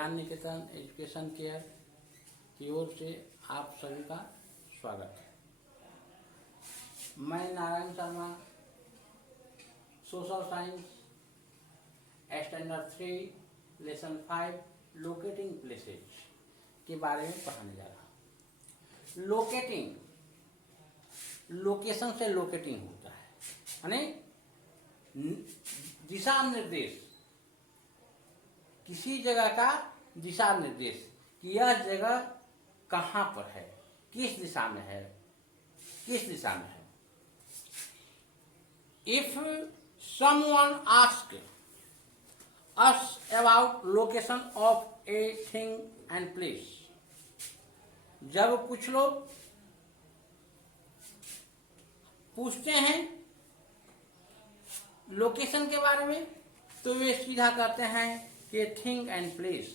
ज्ञान निकेतन education care की ओर से आप सभी का स्वागत है। मैं Narayan Sharma social science standard 3 lesson 5 locating places के बारे में पढ़ाने जा रहा हूँ। लोकेटिंग, लोकेशन से लोकेटिंग होता है, यानी दिशा निर्देश, किसी जगह का दिशा निर्देश कि यह जगह कहाँ पर है, किस दिशा में है, किस दिशा में है। If someone asks us about location of a thing and place, जब कुछ लोग पूछते हैं लोकेशन के बारे में तो वे सीधा कहते हैं कि थिंग एंड प्लेस,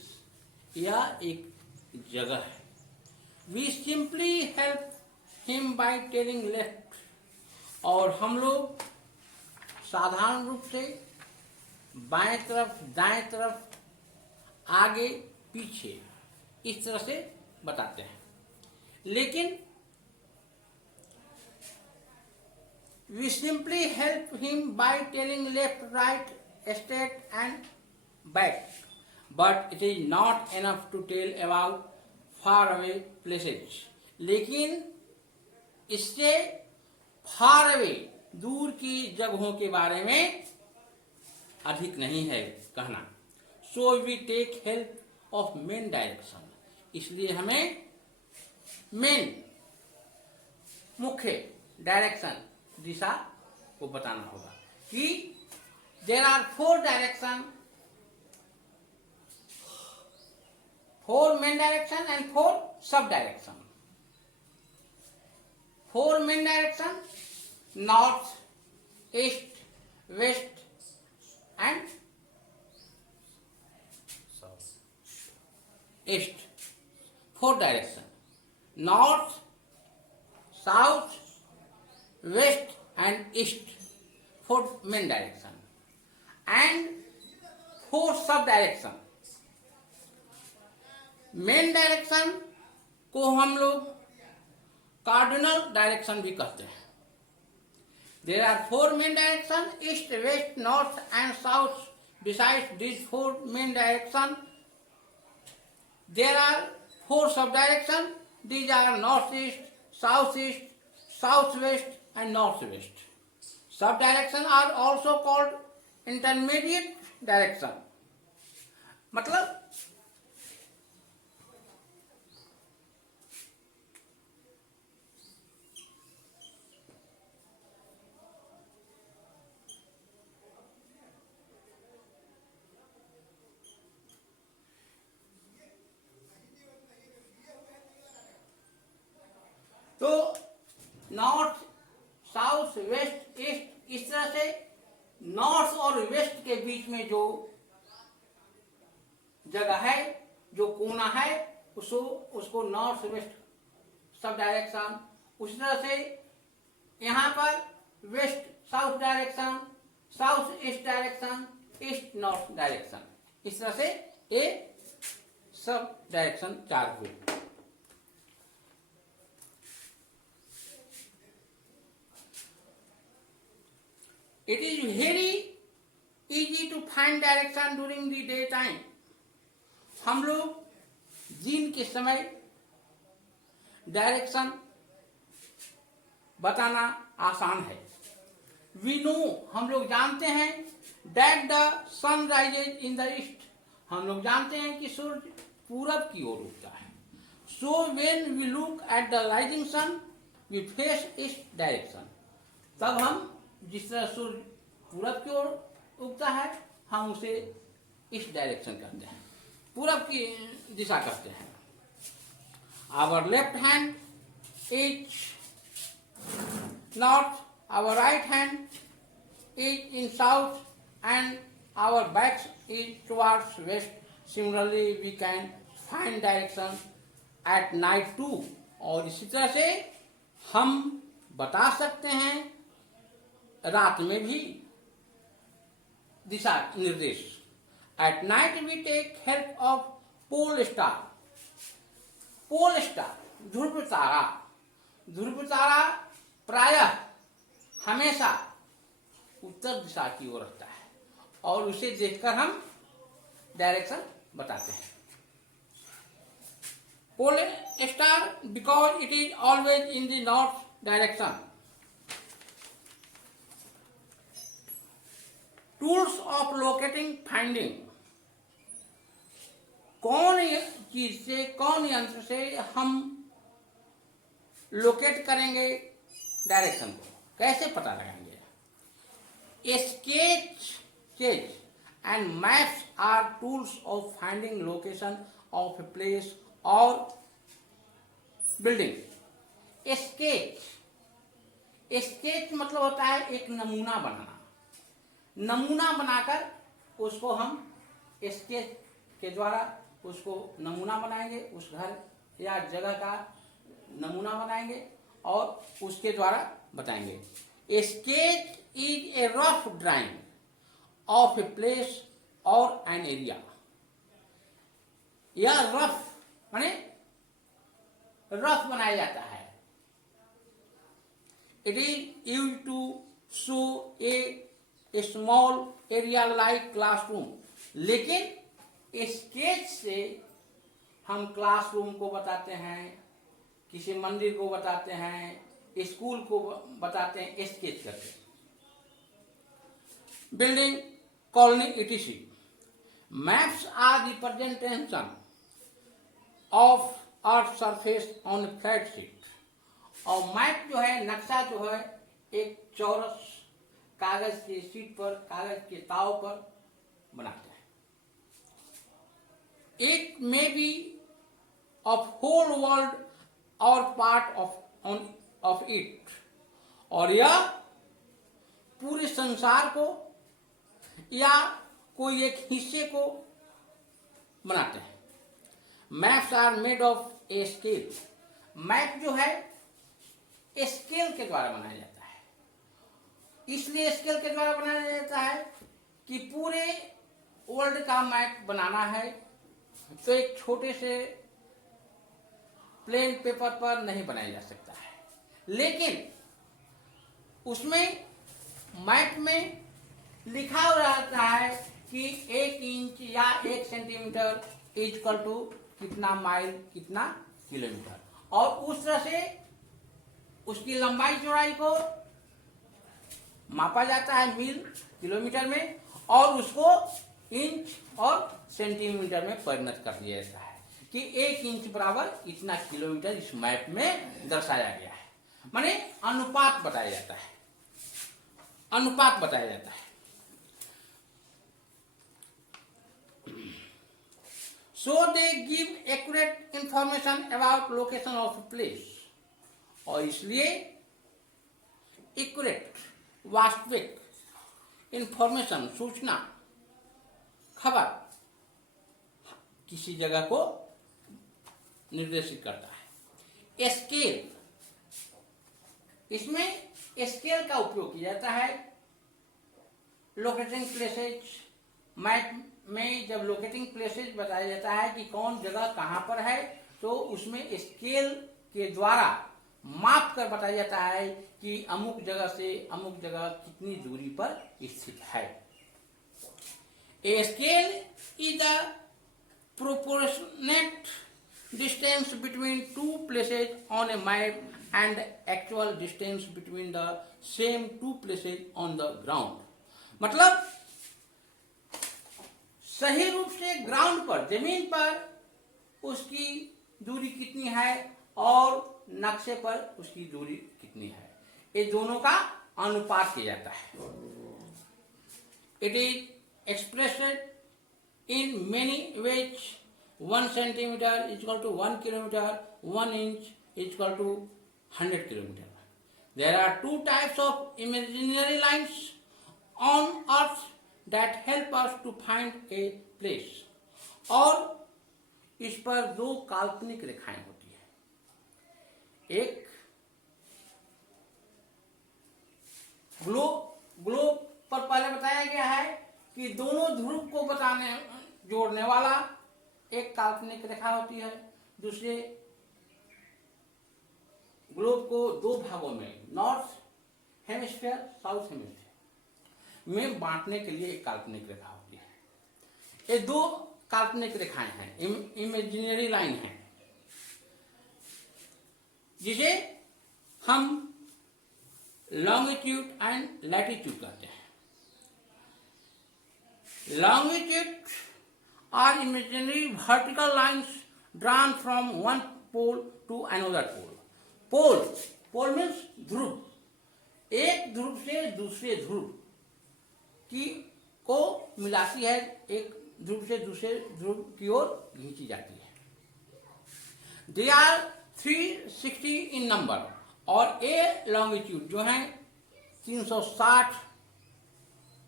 यह एक जगह है। We simply help him by telling left, और हम लोग साधारण रूप से बाएं तरफ, दाएं तरफ, आगे पीछे इस तरह से बताते हैं। लेकिन we simply help him by telling left, right, straight and back, but it is not enough to tell about far away places. लेकिन इससे far away, दूर की जगहों के बारे में अधिक नहीं है कहना। So we take help of main direction, इसलिए हमें मेन, मुख्य डायरेक्शन, दिशा को बताना होगा कि there are 4 direction, 4 main direction and 4 sub direction. 4 main direction, north, east, west and east. 4 direction, north, south, west and east, 4 main direction and 4 sub direction. Main direction को हम लोग कार्डिनल डायरेक्शन भी कहते हैं। There are 4 main direction, east, west, north and south. Besides these 4 main direction, there are 4 sub direction. These are northeast, southeast, southwest and northwest. Sub direction are also called intermediate direction. मतलब तो north, south, waste, east, इस तरह से north और waste के बीच में जो जगह है, जो कोना है, उसको नॉर्थ वेस्ट सब डायरेक्शन। उस तरह से यहाँ पर west south direction, south east direction, east north direction, इस तरह से ये सब डायरेक्शन 4 हुए। It is very easy to find direction during the day time. हम लोग दिन के समय डायरेक्शन बताना आसान है। We know, हम लोग जानते हैं that the sun rises in the east, हम लोग जानते हैं कि सूर्य पूरब की ओर उगता है। So when we look at the rising sun, we face east direction. तब हम जिस तरह सूर्य पूरब की ओर उगता है, हम उसे इस डायरेक्शन करते हैं, पूरब की दिशा करते हैं। Our left hand is north, our right hand is in south and our back is towards west. Similarly we can find direction at night too, और इसी तरह से हम बता सकते हैं रात में भी दिशा निर्देश। At night we take help of pole star, pole star ध्रुव तारा, ध्रुव तारा प्रायः हमेशा उत्तर दिशा की ओर रहता है और उसे देखकर हम डायरेक्शन बताते हैं। Pole star because it is always in the north direction. Tools of locating finding, कौन चीज से, कौन यंत्र से हम लोकेट करेंगे डायरेक्शन को, कैसे पता लगाएंगे। Sketch and maps are tools of finding location of a place और बिल्डिंग। स्केच मतलब होता है एक नमूना बनाना, नमूना बनाकर उसको हम स्केच के द्वारा उसको नमूना बनाएंगे, उस घर या जगह का नमूना बनाएंगे और उसके द्वारा बताएंगे। Sketch is a rough drawing of a place और एन एरिया। यह रफ माने रफ बनाया जाता है। It is use to show a small area like classroom. लेकिन स्केच से हम क्लासरूम को बताते हैं, किसी मंदिर को बताते हैं, स्कूल को बताते हैं, स्केच करते हैं। Building, colony etc. Maps are representation of earth surface on flat sheet. और मैप जो है, नक्शा जो है, एक चौरस कागज के शीट पर, कागज के ताव पर बनाते हैं। It may be of whole world और पार्ट ऑफ इट। और यह पूरे संसार को या कोई एक हिस्से को बनाते हैं। Maps are made of a scale. Map जो है स्केल के द्वारा बनाया जाता है। इसलिए स्केल के द्वारा बनाया जाता है कि पूरे वर्ल्ड का मैप बनाना है तो एक छोटे से प्लेन पेपर पर नहीं बनाया जा सकता है। लेकिन उसमें मैप में लिखा हुआ रहता है कि 1 इंच या 1 सेंटीमीटर इक्वल टू कितना माइल, कितना किलोमीटर, और उस तरह से उसकी लंबाई चौड़ाई को मापा जाता है मील किलोमीटर में और उसको इंच और सेंटीमीटर में परिणत कर दिया जाता है कि 1 इंच बराबर इतना किलोमीटर इस मैप में दर्शाया गया है। माने अनुपात बताया जाता है, अनुपात बताया जाता है। So they give accurate information about location of a place। और इसलिए एक्यूरेट, वास्तविक इंफॉर्मेशन, सूचना, खबर किसी जगह को निर्देशित करता है। स्केल, इसमें स्केल का उपयोग किया जाता है लोकेटिंग प्लेसेज। मैप में जब लोकेटिंग प्लेसेज बताया जाता है कि कौन जगह कहां पर है, तो उसमें स्केल के द्वारा माप कर बताया जाता है कि अमुक जगह से अमुक जगह कितनी दूरी पर स्थित है। A scale is the proportionate distance between 2 places on a map and actual distance between the same 2 places on the ground। मतलब सही रूप से ग्राउंड पर, जमीन पर उसकी दूरी कितनी है और नक्शे पर उसकी दूरी कितनी है, ये दोनों का अनुपात किया जाता है। It is expressed in many ways. 1 centimetre equal to 1 kilometre, 1 inch equal to 100 kilometre. There are 2 types of imaginary lines on earth that help us to find a place। और इस पर 2 काल्पनिक रेखाएं होती है। एक ग्लोब पर पहले बताया गया है कि दोनों ध्रुव को जोड़ने वाला एक काल्पनिक रेखा होती है, दूसरे ग्लोब को दो भागों में, नॉर्थ हेमिस्फीयर, साउथ हेमिस्फीयर में बांटने के लिए एक काल्पनिक रेखा होती है। ये दो काल्पनिक रेखाएं हैं, इमेजिनरी लाइन है, जिसे हम लॉन्गिट्यूड एंड लैटिट्यूड कहते हैं। Longitude are imaginary vertical lines drawn from one pole to another pole. Pole means ध्रुव, एक ध्रुव से दूसरे ध्रुव की को मिलाती है, एक ध्रुव से दूसरे ध्रुव की ओर खींची जाती है। दे आर 360 इन नंबर, और ए लॉन्गिट्यूड जो है 360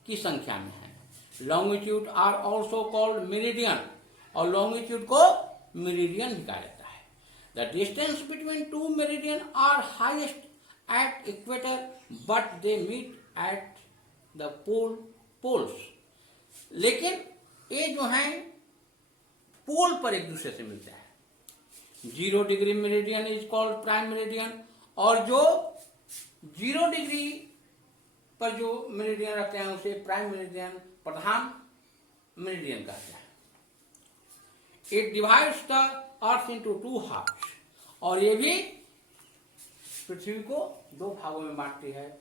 की संख्या में है। Longitude are also called meridian, और लॉन्गिट्यूड को मेरिडियन भी कहा जाता है। The distance between two meridian are highest at equator, but they meet at the poles. लेकिन ये जो है पोल पर एक दूसरे से मिलता है। 0 degree meridian is called prime meridian, और जो 0 डिग्री पर जो मेरिडियन रहते हैं उसे प्राइम मेरिडियन, प्रधान मेरिडियन कहते हैं। It divides the earth into 2 halfs, और ये भी पृथ्वी को 2 भागों में बांटती है,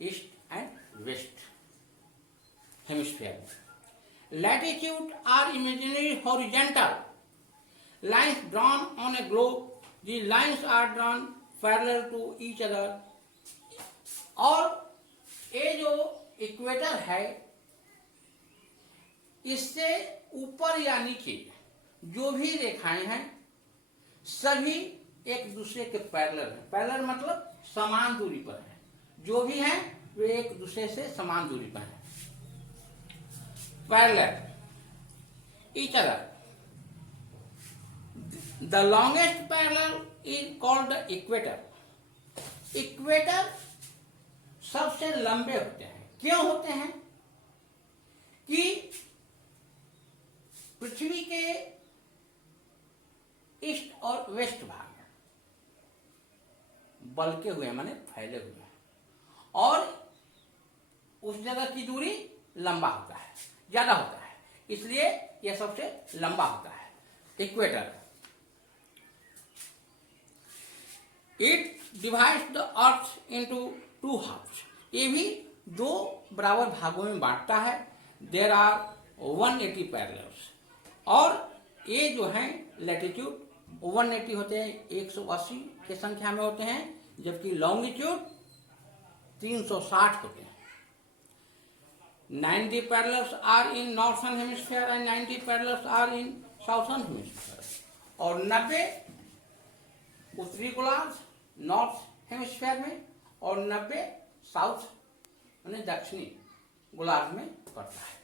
east and west hemisphere. Latitude are imaginary horizontal lines drawn on a globe. These lines are drawn parallel to each other. और ये जो इक्वेटर है, इससे ऊपर या नीचे जो भी रेखाएं हैं सभी एक दूसरे के पैरेलल हैं। पैरेलल मतलब समान दूरी पर है, जो भी हैं वे एक दूसरे से समान दूरी पर हैं। Parallel each other. The longest parallel is called the equator. Equator सबसे लंबे होते हैं। क्यों होते हैं? कि पृथ्वी के ईस्ट और वेस्ट भाग बल्के हुए माने फैले हुए हैं, और उस जगह की दूरी लंबा होता है, ज्यादा होता है, इसलिए यह सबसे लंबा होता है equator. It divides the earth into 2 halfs, ये भी 2 बराबर भागों में बांटता है। देयर आर 180 पैरेलल्स, और ये जो है लैटिट्यूड 180 होते हैं, 180 के संख्या में होते हैं, जबकि लॉन्गिट्यूड 360 होते हैं। 90 parallels are in northern hemisphere and 90 parallels are in southern hemisphere, और 90 उत्तरी गोलार्ध नॉर्थ हेमिस्फीयर में और 90 साउथ यानी दक्षिणी गोलार्ध में पड़ता है।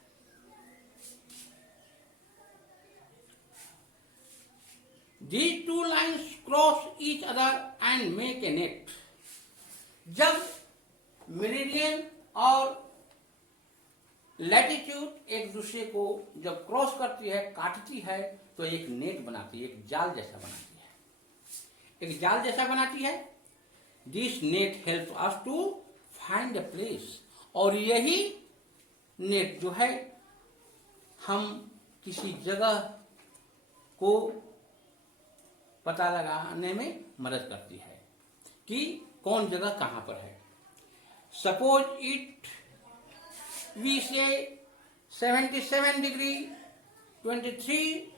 These 2 lines cross each other and make a net. जब मेरिडियन और लैटिट्यूड एक दूसरे को जब क्रॉस करती है, काटती है, तो एक नेट बनाती है, एक जाल जैसा बनाती है, एक जाल जैसा बनाती है। This net help us to find a place, और यही नेट जो है हम किसी जगह को पता लगाने में मदद करती है कि कौन जगह कहां पर है। Suppose it we say 77 degree 23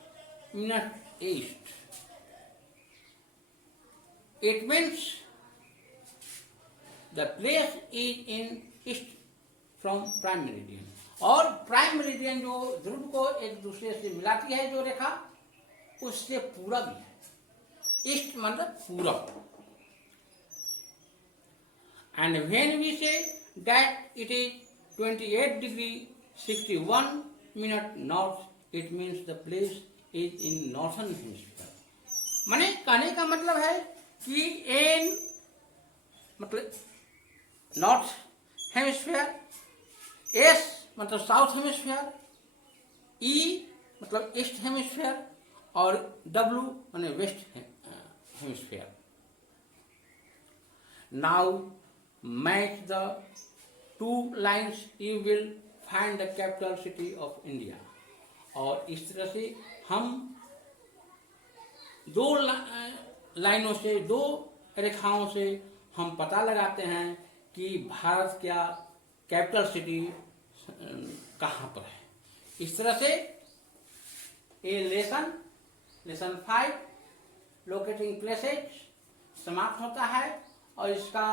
minute east. It means the place is in east from prime meridian. और प्राइम मेरिडियन जो ध्रुव को एक दूसरे से मिलाती है जो रेखा, उससे पूरब है। ईस्ट मतलब पूरब। And when we say that it is 28 degree 61 minute north, it means the place is in northern hemisphere. माने कहने का मतलब है कि एन मतलब नॉर्थ हेमिस्फीयर, एस मतलब साउथ हेमिस्फीयर, ई मतलब ईस्ट हेमिस्फीयर और W माने west hemisphere. Now match the two lines, you will find the capital city of India. और इस तरह से हम दो लाइनों से, दो रेखाओं से हम पता लगाते हैं कि भारत क्या कैपिटल सिटी कहाँ पर है। इस तरह से ये लेसन 5 लोकेटिंग प्लेसेज समाप्त होता है और इसका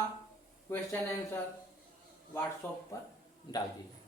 क्वेश्चन आंसर व्हाट्सएप पर डाल दीजिए।